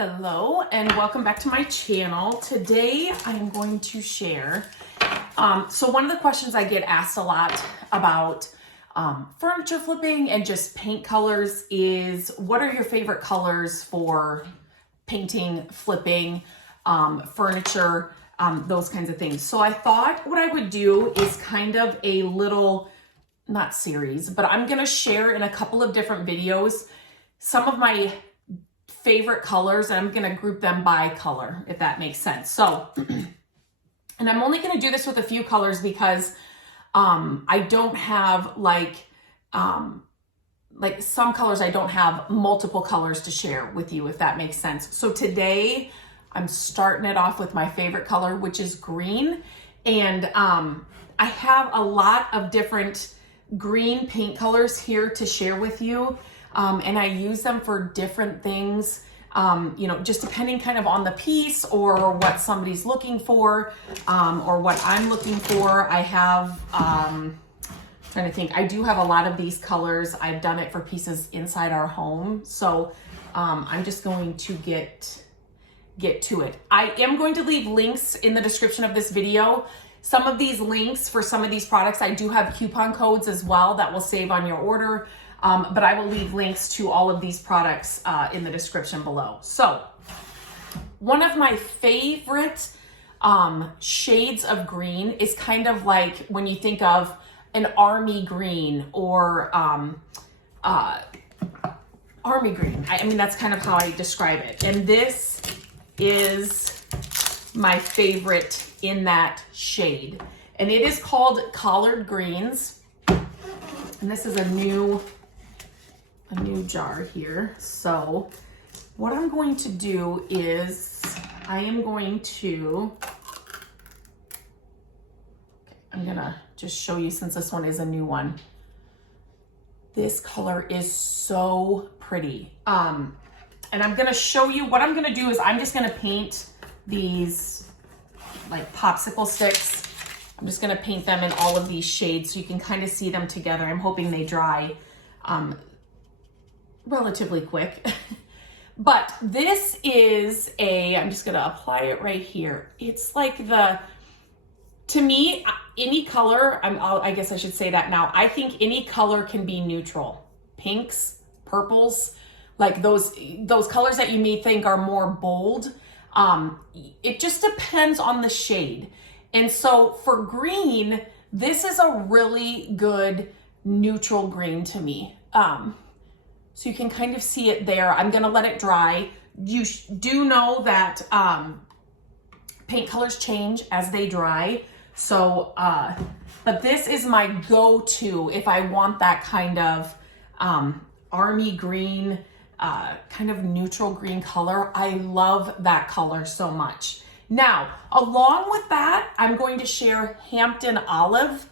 Hello and welcome back to my channel. Today I'm going to share, so one of the questions I get asked a lot about furniture flipping and just paint colors is, what are your favorite colors for painting, flipping, furniture, those kinds of things. So I thought what I would do is kind of a little, not series, but I'm gonna share in a couple of different videos some of my favorite colors, and I'm gonna group them by color, if that makes sense. So, and I'm only gonna do this with a few colors because I don't have like some colors, I don't have multiple colors to share with you, if that makes sense. So today I'm starting it off with my favorite color, which is green. And I have a lot of different green paint colors here to share with you. And I use them for different things, just depending kind of on the piece or what somebody's looking for, or what I'm looking for. I have, trying to think, I do have a lot of these colors. I've done it for pieces inside our home. So I'm just going to get to it. I am going to leave links in the description of this video. Some of these links for some of these products, I do have coupon codes as well that will save on your order. But I will leave links to all of these products in the description below. So one of my favorite shades of green is kind of like when you think of an army green or army green. I mean, that's kind of how I describe it. And this is my favorite in that shade. And it is called Collard Greens. And this is a new jar here. So what I'm going to do is I'm gonna just show you, since this one is a new one. This color is so pretty. And I'm gonna show you, what I'm gonna do is I'm just gonna paint these like popsicle sticks. I'm just gonna paint them in all of these shades so you can kind of see them together. I'm hoping they dry relatively quick. But this is I'm just gonna apply it right here. It's like to me, any color, I guess I should say that now. I think any color can be neutral. Pinks, purples, like those colors that you may think are more bold. It just depends on the shade. And so for green, this is a really good neutral green to me. So you can kind of see it there. I'm gonna let it dry. You do know that paint colors change as they dry. So, but this is my go-to if I want that kind of army green, kind of neutral green color. I love that color so much. Now, along with that, I'm going to share Hampton Olive.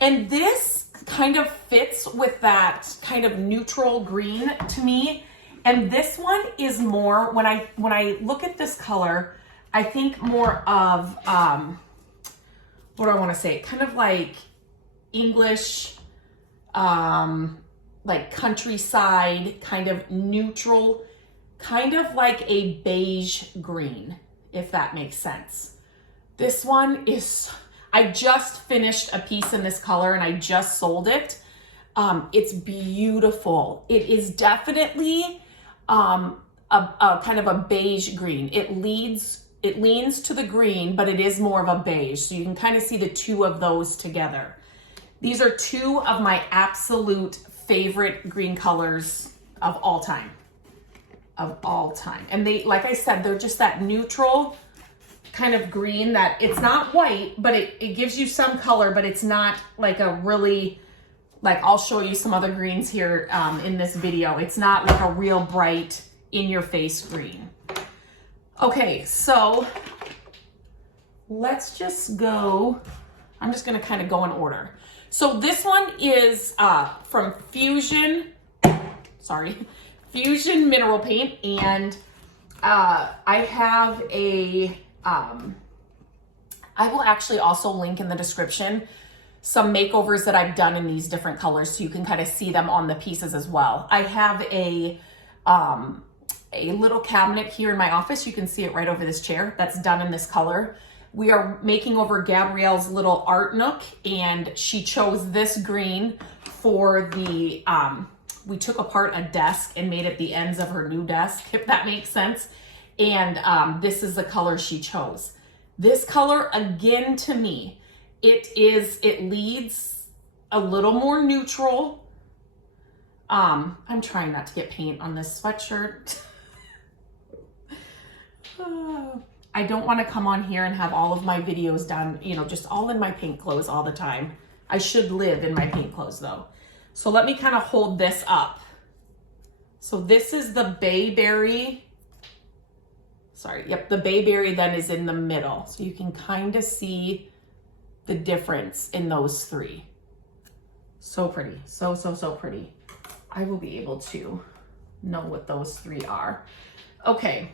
And this kind of fits with that kind of neutral green to me. And this one is more, when I look at this color, I think more of, what do I want to say? Kind of like English, like countryside, kind of neutral, kind of like a beige green, if that makes sense. This one is, I just finished a piece in this color and I just sold it. It's beautiful. It is definitely a kind of a beige green. It leans to the green, but it is more of a beige. So you can kind of see the two of those together. These are two of my absolute favorite green colors of all time. And they, like I said, they're just that neutral kind of green that it's not white, but it gives you some color, but it's not like a really, like I'll show you some other greens here in this video. It's not like a real bright in your face green. Okay, so let's just go. I'm just gonna kind of go in order. So this one is from Fusion Mineral Paint, and I have I will actually also link in the description some makeovers that I've done in these different colors so you can kind of see them on the pieces as well. I have a a little cabinet here in my office. You can see it right over this chair. That's done in this color. We are making over Gabrielle's little art nook, and she chose this green for the, we took apart a desk and made it the ends of her new desk, if that makes sense. And this is the color she chose. This color, again, to me, it leads a little more neutral. I'm trying not to get paint on this sweatshirt. I don't want to come on here and have all of my videos done, you know, just all in my paint clothes all the time. I should live in my paint clothes though. So let me kind of hold this up. So this is the bayberry. Sorry, yep, the bayberry then is in the middle. So you can kind of see the difference in those three. So pretty, so pretty. I will be able to know what those three are. Okay,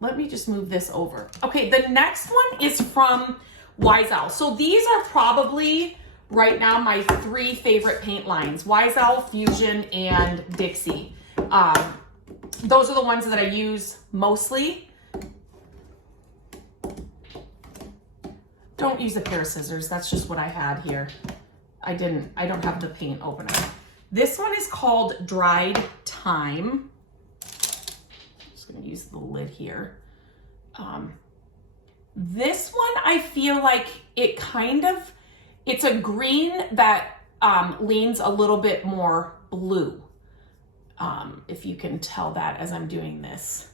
let me just move this over. Okay, the next one is from Wise Owl. So these are probably right now my three favorite paint lines: Wise Owl, Fusion, and Dixie. Those are the ones that I use mostly. Don't use a pair of scissors. That's just what I had here. I don't have the paint opener. This one is called Dried Thyme. I'm just gonna use the lid here. This one, I feel like it's a green that leans a little bit more blue. If you can tell that as I'm doing this.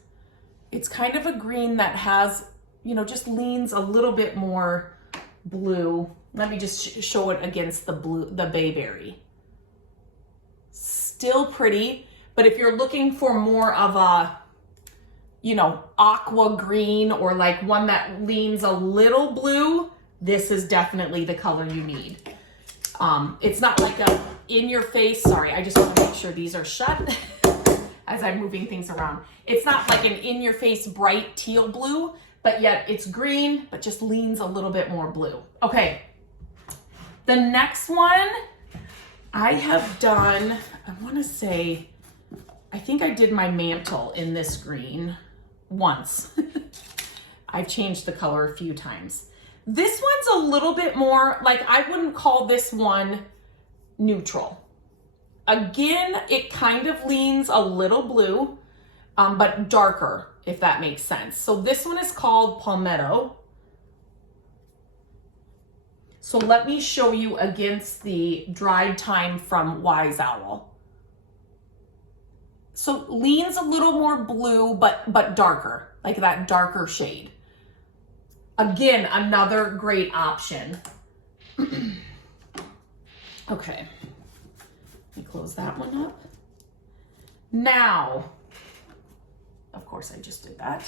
It's kind of a green that has, you know, just leans a little bit more blue. Let me just show it against the bayberry. Still pretty, but if you're looking for more of a, you know, aqua green or like one that leans a little blue, this is definitely the color you need. It's not like a in your face, sorry, I just want to make sure these are shut as I'm moving things around. It's not like an in your face bright teal blue, but yet it's green, but just leans a little bit more blue. Okay, the next one I have done, I want to say, I think I did my mantle in this green once. I've changed the color a few times. This one's a little bit more, like, I wouldn't call this one neutral. Again, it kind of leans a little blue, but darker, if that makes sense. So this one is called Palmetto. So let me show you against the Dried Thyme from Wise Owl. So leans a little more blue, but darker, like that darker shade. Again, another great option. Okay, let me close that one up. Now, of course I just did that.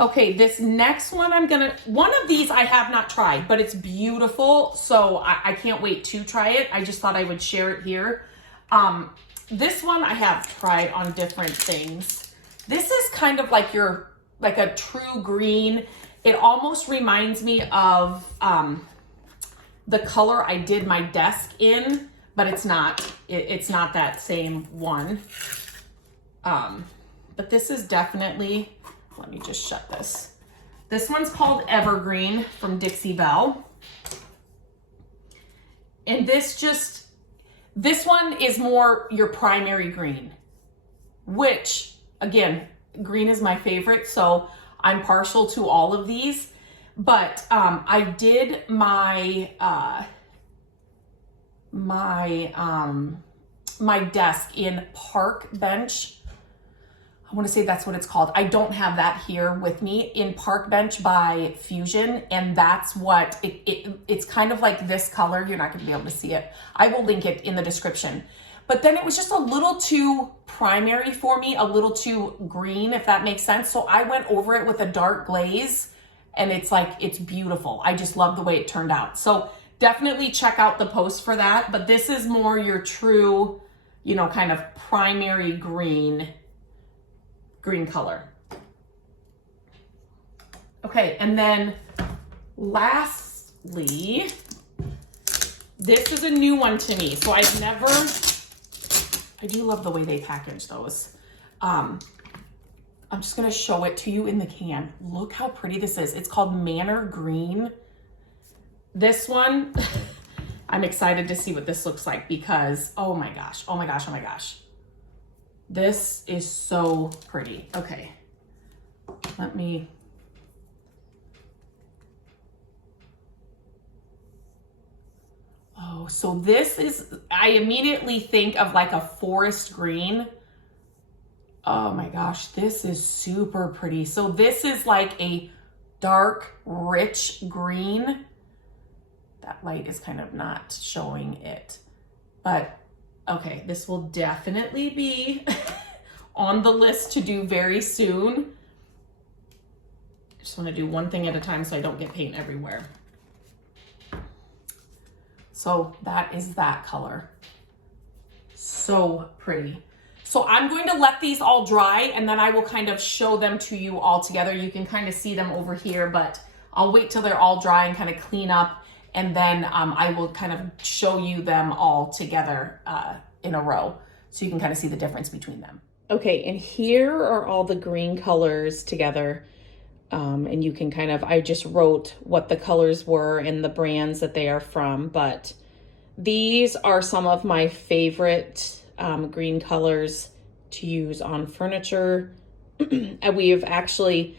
Okay, this next one one of these I have not tried, but it's beautiful, so I can't wait to try it. I just thought I would share it here. This one I have tried on different things. This is kind of like a true green. It almost reminds me of the color I did my desk in, but it's not. It's not that same one. But this is definitely, let me just shut this. This one's called Evergreen from Dixie Belle. And this one is more your primary green, which, again, green is my favorite, so I'm partial to all of these. But I did my my desk in Park Bench. I want to say that's what it's called. I don't have that here with me. In Park Bench by Fusion, and that's what it's kind of like this color. You're not going to be able to see it. I will link it in the description. But then it was just a little too primary for me, a little too green, if that makes sense. So I went over it with a dark glaze, and it's beautiful. I just love the way it turned out. So definitely check out the post for that. But this is more your true, you know, kind of primary green color. Okay, and then lastly, this is a new one to me. So I've I do love the way they package those. I'm just gonna show it to you in the can. Look how pretty this is. It's called Manor Green. This one, I'm excited to see what this looks like because, oh my gosh, oh my gosh, oh my gosh. This is so pretty. Okay, let me, oh, so this is, I immediately think of like a forest green. Oh my gosh, this is super pretty. So this is like a dark, rich green. That light is kind of not showing it, but okay, this will definitely be on the list to do very soon. I just want to do one thing at a time so I don't get paint everywhere. So that is that color. So pretty. So I'm going to let these all dry and then I will kind of show them to you all together. You can kind of see them over here, but I'll wait till they're all dry and kind of clean up. And then I will kind of show you them all together in a row so you can kind of see the difference between them. Okay, and here are all the green colors together. And you can kind of, I just wrote what the colors were and the brands that they are from, but these are some of my favorite green colors to use on furniture. And we have actually,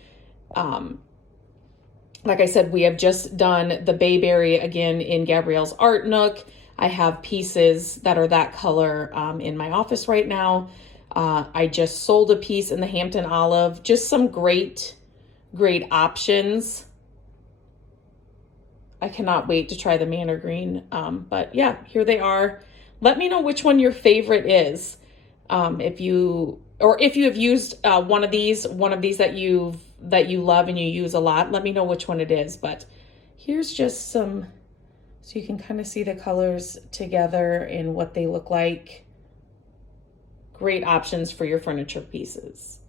like I said, we have just done the Bayberry again in Gabrielle's Art Nook. I have pieces that are that color in my office right now. I just sold a piece in the Hampton Olive. Just some great options. I cannot wait to try the Manor Green. But yeah, here they are. Let me know which one your favorite is. If you have used one of these that you love and you use a lot, let me know which one it is. But here's just some, so you can kind of see the colors together and what they look like. Great options for your furniture pieces.